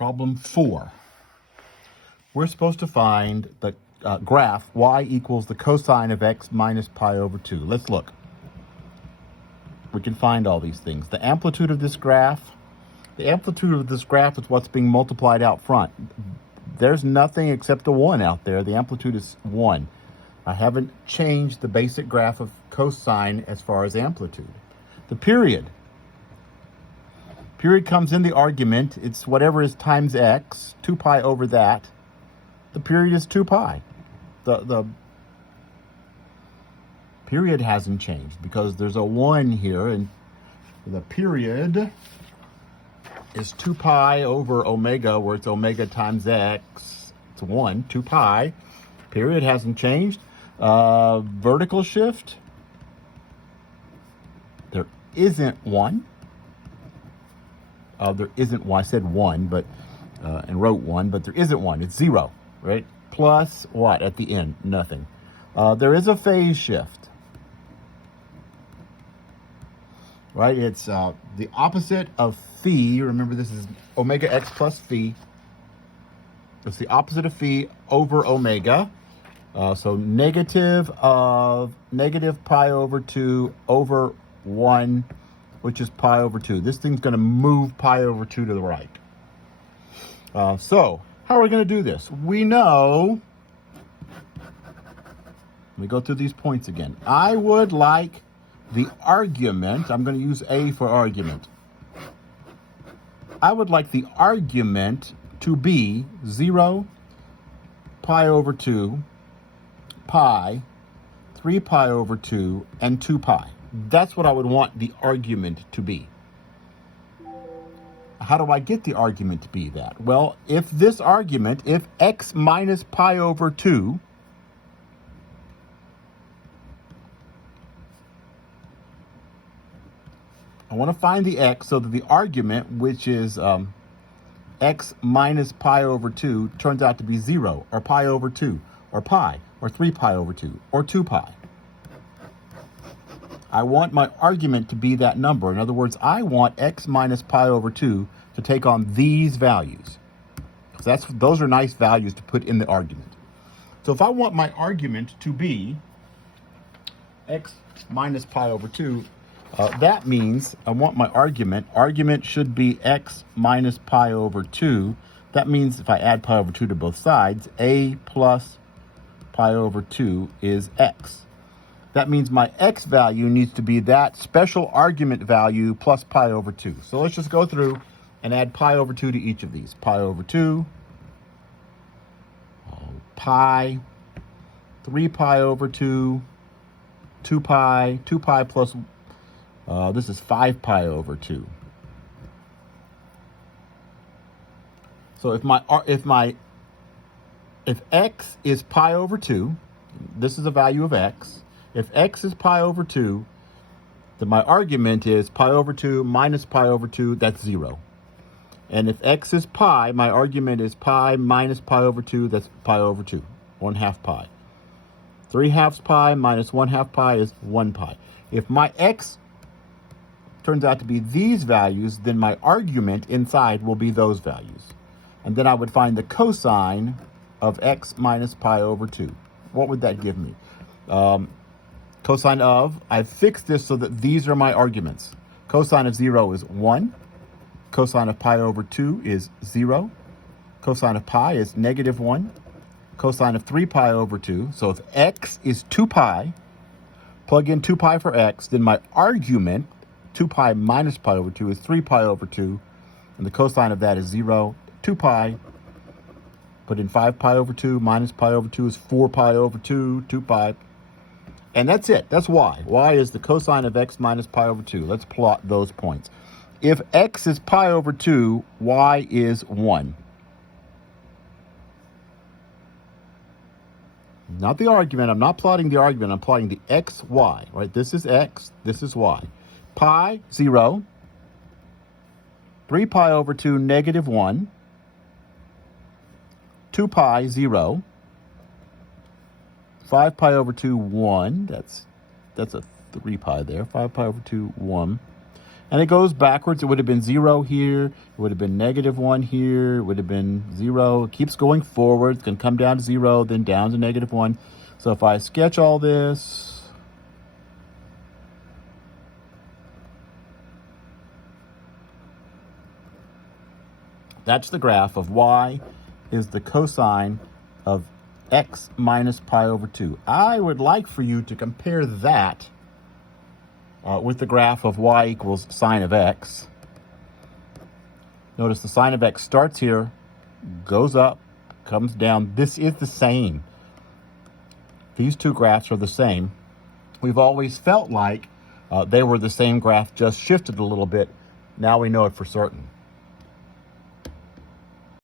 Problem 4. We're supposed to find the graph y equals the cosine of x minus pi over 2. Let's look. We can find all these things. The amplitude of this graph is what's being multiplied out front. There's nothing except a 1 out there. The amplitude is 1. I haven't changed the basic graph of cosine as far as amplitude. The period comes in the argument. It's whatever is times x, 2 pi over that. The period is 2 pi. The period hasn't changed because there's a 1 here, and the period is 2 pi over omega, where it's omega times x. It's 1, 2 pi. Period hasn't changed. Vertical shift, there isn't one. There isn't one. I said 1, but and wrote 1, but there isn't one. It's 0, right? Plus what at the end? Nothing. There is a phase shift, right? It's the opposite of phi. Remember, this is omega x plus phi. It's the opposite of phi over omega. So negative of negative pi over 2 over 1, which is pi over 2. This thing's going to move pi over 2 to the right. So how are we going to do this? We know, let me go through these points again. I would like the argument, I'm going to use A for argument. I would like the argument to be 0, pi over 2, pi, 3 pi over 2, and 2 pi. That's what I would want the argument to be. How do I get the argument to be that? Well, if this argument, if x minus pi over 2, I want to find the x so that the argument, which is x minus pi over 2, turns out to be 0, or pi over 2, or pi, or 3 pi over 2, or 2 pi. I want my argument to be that number. In other words, I want x minus pi over 2 to take on these values. Those are nice values to put in the argument. So if I want my argument to be x minus pi over 2, that means I want my argument should be x minus pi over 2. That means if I add pi over 2 to both sides, a plus pi over 2 is x. That means my x value needs to be that special argument value plus pi over 2. So let's just go through and add pi over 2 to each of these. Pi over 2, pi, 3 pi over 2, 2 pi plus, this is 5 pi over 2. So if x is pi over 2, this is the value of x. If x is pi over 2, then my argument is pi over 2 minus pi over 2, that's 0. And if x is pi, my argument is pi minus pi over 2, that's pi over 2, 1/2 pi. 3/2 pi minus 1/2 pi is 1 pi. If my x turns out to be these values, then my argument inside will be those values. And then I would find the cosine of x minus pi over 2. What would that give me? Cosine of, I've fixed this so that these are my arguments. Cosine of 0 is 1. Cosine of pi over 2 is 0. Cosine of pi is negative 1. Cosine of 3 pi over 2. So if x is 2 pi, plug in 2 pi for x, then my argument, 2 pi minus pi over 2, is 3 pi over 2. And the cosine of that is 0. 2 pi. Put in 5 pi over 2 minus pi over 2 is 4 pi over 2, 2 pi. And that's it. That's y. Y is the cosine of x minus pi over 2. Let's plot those points. If x is pi over 2, y is 1. Not the argument. I'm not plotting the argument. I'm plotting the x, y. Right? This is x. This is y. Pi, 0. 3 pi over 2, negative 1. 2 pi, 0. 5 pi over 2, 1. That's a 3 pi there. 5 pi over 2, 1. And it goes backwards. It would have been 0 here. It would have been -1 here. It would have been 0. It keeps going forward. It's going to come down to 0, then down to -1. So if I sketch all this, that's the graph of y is the cosine of x minus pi over 2. I would like for you to compare that with the graph of y equals sine of x. Notice the sine of x starts here, goes up, comes down. This is the same. These two graphs are the same. We've always felt like they were the same graph, just shifted a little bit. Now we know it for certain.